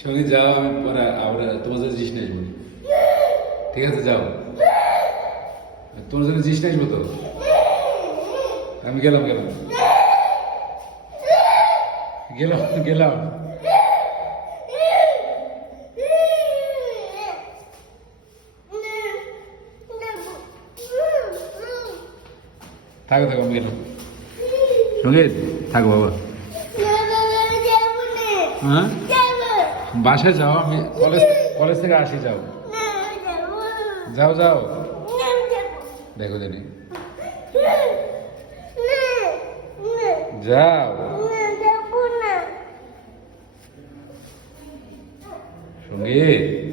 সঙ্গে যাও, আমি পরে আবার তোমার জন্য জিনিস নিয়ে আসবো। ঠিক আছে যাও, তোমার জন্য জিনিস নিয়ে আসবো তো। আমি গেলাম গেলাম গেলাম গেলাম। থাকো থাকো, আমি গেলাম। সঙ্গে থাকো বাবা। হ্যাঁ বাসায় যাও, আমি কলেজ কলেজ থেকে আসি। যাও যাও যাও, দেখো জানি যাও। সঙ্গীত